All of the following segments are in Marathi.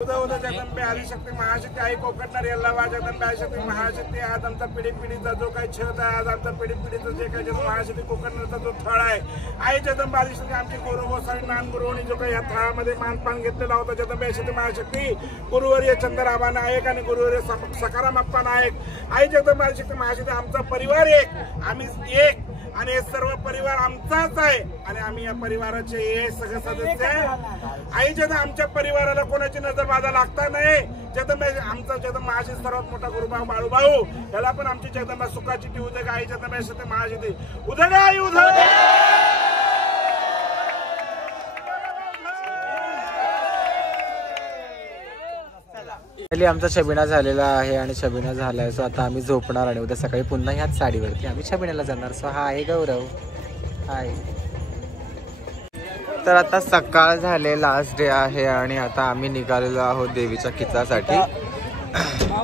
जगदंबे आदिशक्ती महाशक्ती आई कोकणणार यल्लावा जगदंबे आदिशक्ती महाशक्ती आज आमचा पिढीचा जो काही छत आहे, आज आमचा पिढीचा जे काही महाशक्ती कोकणचा जो थळ आहे, आई जगदंबे आदिशक्ती आमची गुरु गोसावी नान गुरुनी जो काही या थळामध्ये मानपान घेतलेला होता, जगदंबे आदिशक्ती महाशक्ती गुरुवर्य चंद्रआबा नायक आणि गुरुवर्य सकाराम अप्पा नायक, आई जगदंबे आदिशक्ती महाशक्ती आमचा परिवार एक, आम्ही एक आणि हे सर्व परिवार आमचाच आहे आणि आम्ही या परिवाराचे हे सगळे सदस्य आहे। आई जगदंबे आमच्या परिवाराला कोणाची नजर बाधा लागता नाही। जगदंबे आमचा जगदंबे महाशक्ती सर्वात मोठा गुरुभाऊ बाळूभाऊ याला पण आमची जगदंबे सुखाची ती उदय आई जगदंबे आदिशक्ती महाशक्ती उदय आई उदय। आमचा छबिना झालेला आहे आणि छबिना झालाय, सो आता आम्ही झोपणार आणि उद्या सकाळी पुन्हा ह्याच साडीवरती आम्ही छबिनाला जाणार। सो हा आहे गौरव, हाय। तर आता सकाळ झाले, लास्ट डे आहे आणि आता आम्ही निघालेलो आहोत देवीच्या किचासाठी।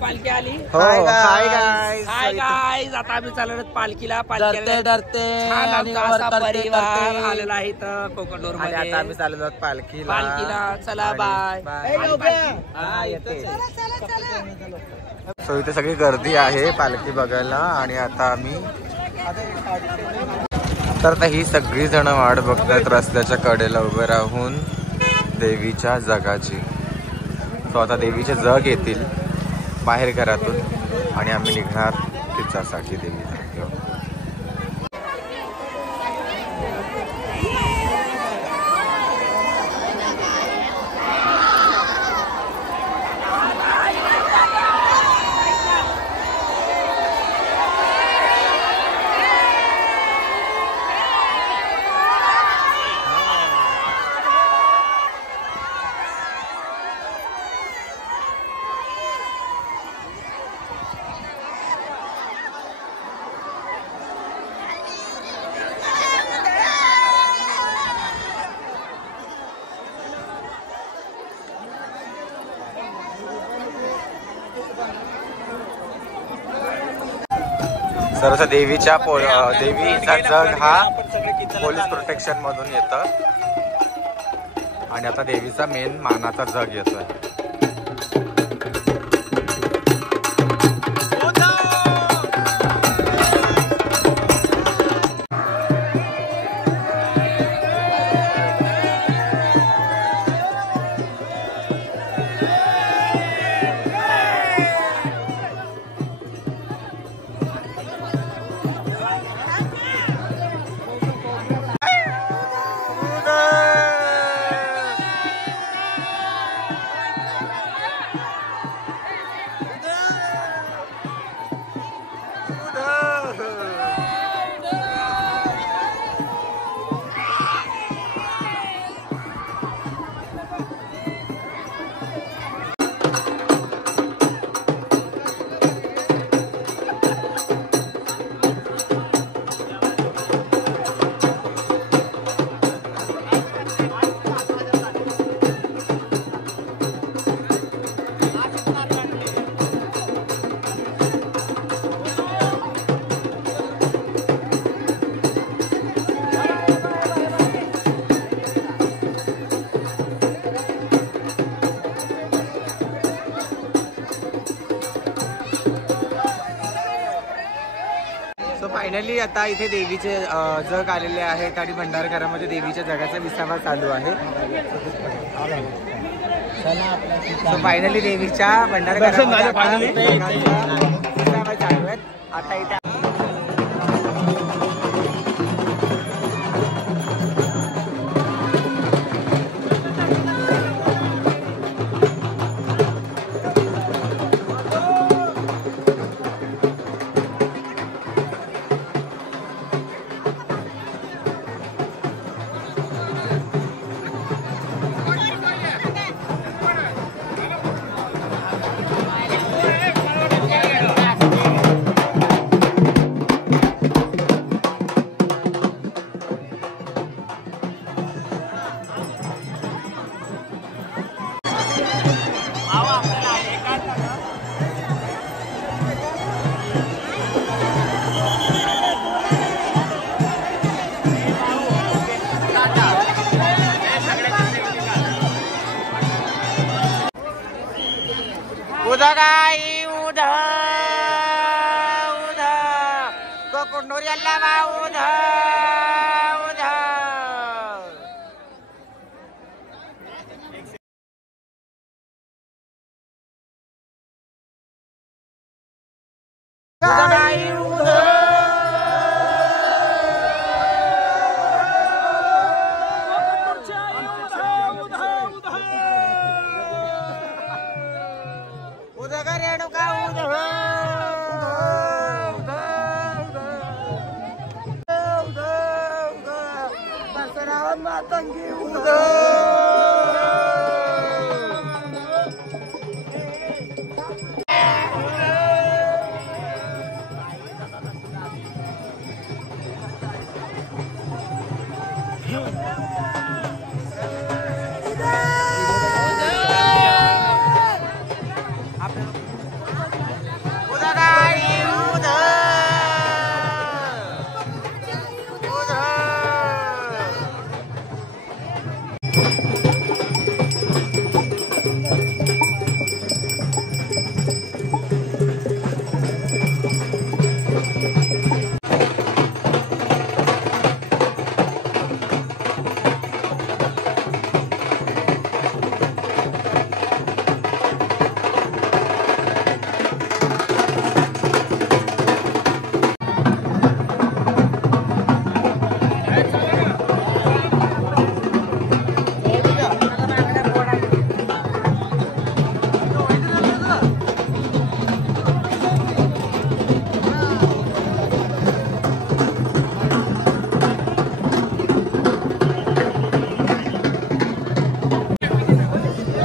पालखी आली। हो हाय गाईज, हाय गाईज, आता आम्ही चाललो पालखीला। पालखीला डरते आणि परिवार आलेला आहे इथं कोकणूर आणि मध्ये। आता आम्ही चाललो आहोत पालखीला। चला बाय। सो इथे सगळी गर्दी आहे पालखी बघायला आणि आता आम्ही तर आता ही सगळी जण वाट बघतात रस्त्याच्या कडेला उभे राहून देवीच्या जगाची। सो आता देवीचे जग येतील बाहेर घरातून आणि आम्ही निघणार किचासाठी देवीला। सरस देवीचा जग हा पोलीस प्रोटेक्शन मधून येतं आणि आता देवीचा मेन मानाचा जग येतोय। फायनली आता इथे देवीचे जग आलेले आहेत आणि भंडारघरामध्ये देवीच्या जगाचा विसावा चालू आहे। सो फायनली देवीच्या भंडारघरामध्ये विसावा चालू आहेत। आता इथे उदा गाई उदा उदा कोकुंडूर यल्लवा उदा उदा गाई उदा उदा रेणुका उदा मातंगी उदा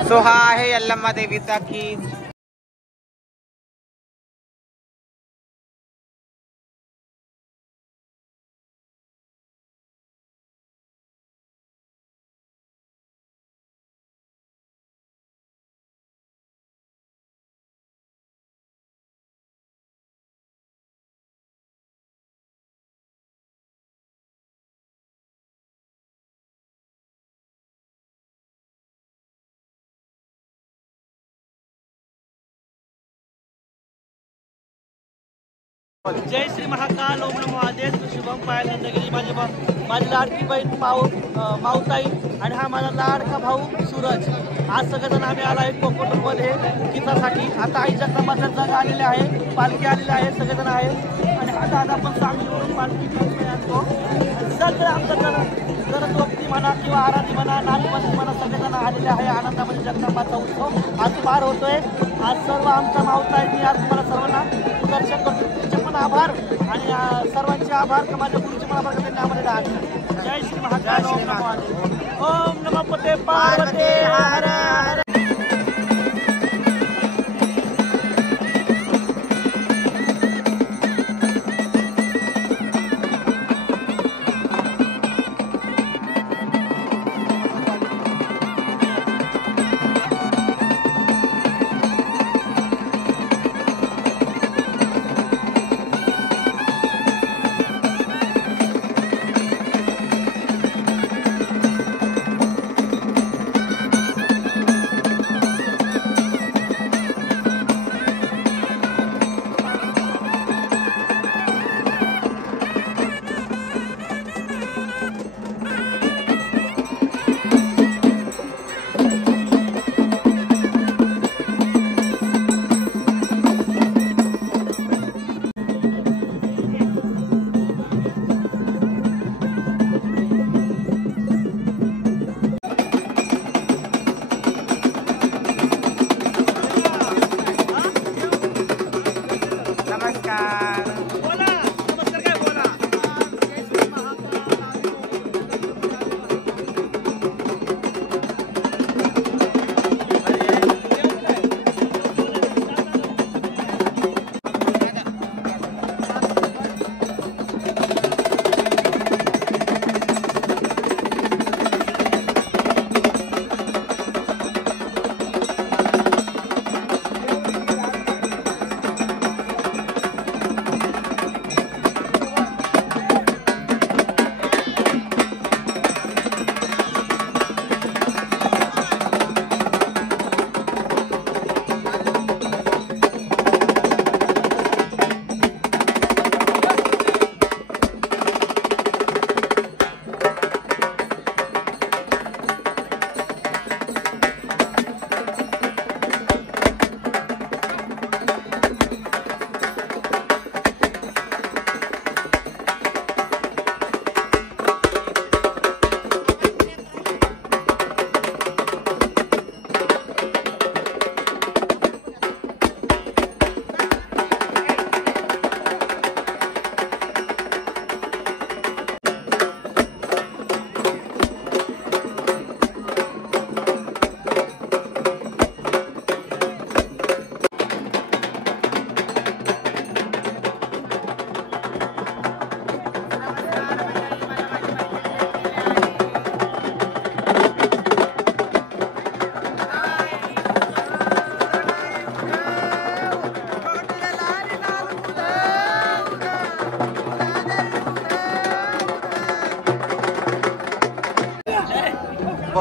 सो हा आहे यल्लम्मा देवीचा की जय श्री महाकाल ओम नमो आदेश शुभम पायल नंदगिरी माझी लाडकी बहीण माऊताई आणि हा माझा लाडका भाऊ सूरज. आज सगळेजण आम्ही आलो आहे कोकणमध्ये गीतासाठी. आता आई जगदंबाचा जग आलेले आहे, पालखी आलेली आहे, सगळेजण आहे आणि हा दादा पण सांगलीवरून पालखी आणतो. सगळं आमचं जर दोक्ती म्हणा किंवा आराधी म्हणा नाचपंथी म्हणा सगळेजण आलेले आहे. आनंदामध्ये जगदंबाचा उत्सव आज पार होतोय. आज सर्व आमच्या माऊताईंनी आज तुम्हाला सर्वांना दर्शन करतो. तुमचे पण आभार आणि सर्वांचे आभार का माझ्या गुरुचे पण आभार त्यांनी आम्हाला आणले. जय श्री महाकाल ओम नमो पते पार्वते हर हर.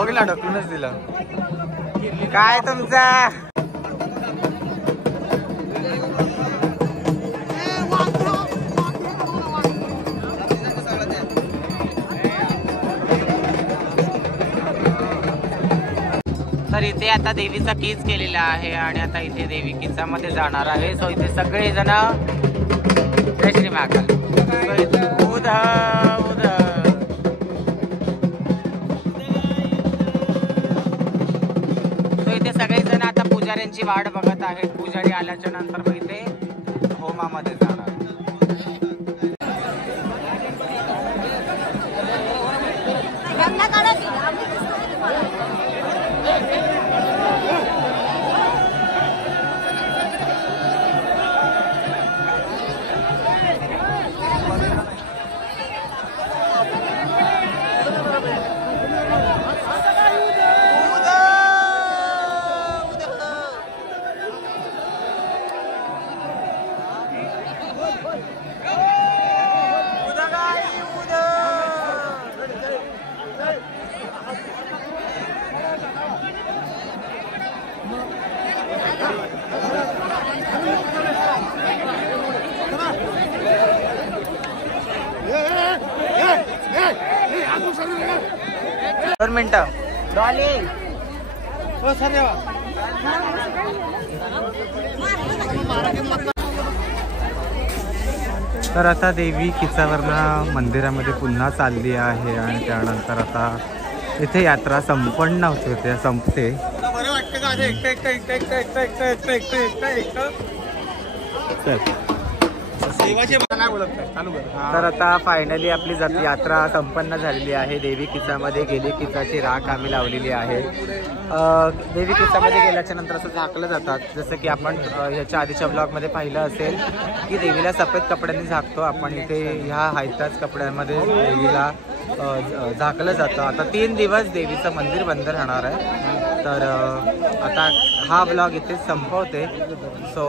बघ ना ढकलूनच दिलं. काय तुमचा तर इथे आता देवीचा कीज केलेला आहे आणि आता इथे देवी किचामध्ये जाणार आहे. सो इथे सगळे जण जय श्री महाकाल. सो इथे सगळेजण आता पुजाऱ्यांची वाट बघत आहेत. पुजारी आल्याच्या नंतर मग इथे होमामध्ये जाणार. दोन मिनिटं डॉली हो सर. तर आता देवी किचावरनं मंदिरामध्ये पुन्हा चालली आहे आणि त्यानंतर आता इथे यात्रा संपन्न होते संपते. तर आता फायनली आपली यात्रा संपन्न झालेली आहे. देवी किचामध्ये गेली किचाची राख आम्ही लावलेली आहे. देवी किचामध्ये गेल्याच्या नंतर असं झाकलं जातात. जसं की आपण ह्याच्या आधीच्या ब्लॉगमध्ये पाहिलं असेल की देवीला सफेद कपड्यांनी झाकतो आपण. इथे ह्या हायताच कपड्यांमध्ये देवीला झाकलं जातं. आता 3 दिवस देवीचं मंदिर बंद राहणार आहे. तर आता हा ब्लॉग इथे संपवते. सो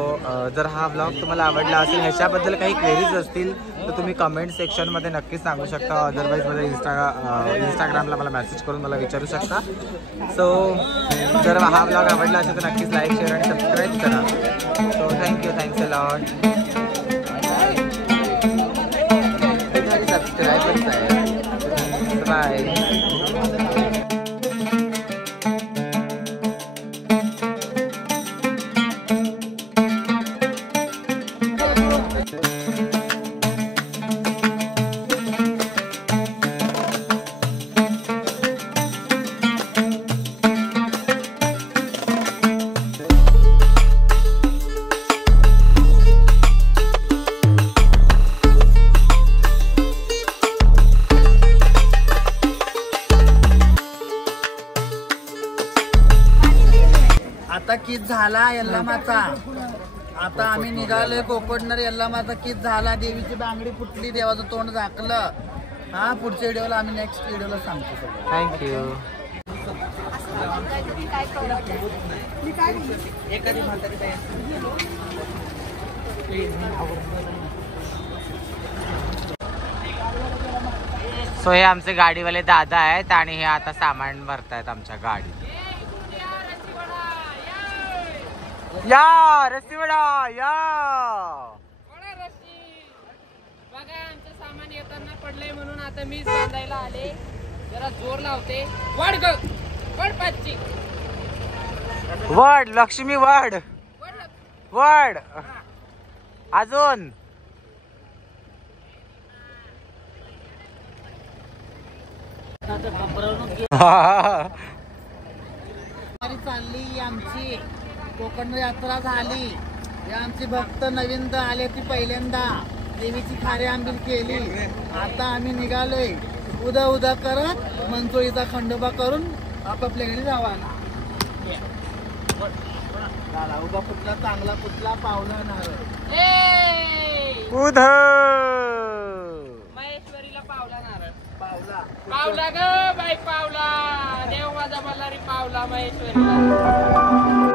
जर हा ब्लॉग तुम्हाला आवडला असेल, ह्याच्याबद्दल काही क्वेरीज असतील तर तुम्ही कमेंट सेक्शनमध्ये नक्कीच सांगू शकता. अदरवाईज मध्ये इंस्टाग्रामला मला मेसेज करून मला विचारू शकता. सो जर हा ब्लॉग आवडला असेल तर नक्कीच लाईक शेअर आणि सबस्क्राईब करा. So thank you. Thanks a lot. सबस्क्राईबच आहे. बाय. आता कीच झाला यल्लामाचा. आता आम्ही निघालोय कोकणनर. यल्लामाचा कीच झाला. देवीची बांगडी फुटली. देवाचं तोंड झाकलं. हा पुढच्या व्हिडिओला आम्ही नेक्स्ट व्हिडिओला सांगतो. थँक्यू. सो हे आमचे गाडीवाले दादा आहेत आणि हे आता सामान भरतायत आमच्या गाडीत. या रस्सीवडा या. बघा आमचं सामान येताना पडलंय म्हणून आता मीच बांधायला आले. जरा जोर लावते. वड ग वड पाचची वड लक्ष्मी वड वड. अजून चालली आमची कोकण यात्रा झाली. हे आमची भक्त नवीन आले ती पहिल्यांदा देवीची खारी आंबील केली. आता आम्ही निघालोय उदा उदा करत मंचोळीचा खंडोबा करून आपापल्या घरी जावा. उभा कुठला चांगला कुठला पावला नारळ महेश्वरीला पावला नारळ. पावला पावला ग बाई पावला. देव माझा मल्हारी पावला महेश्वरीला.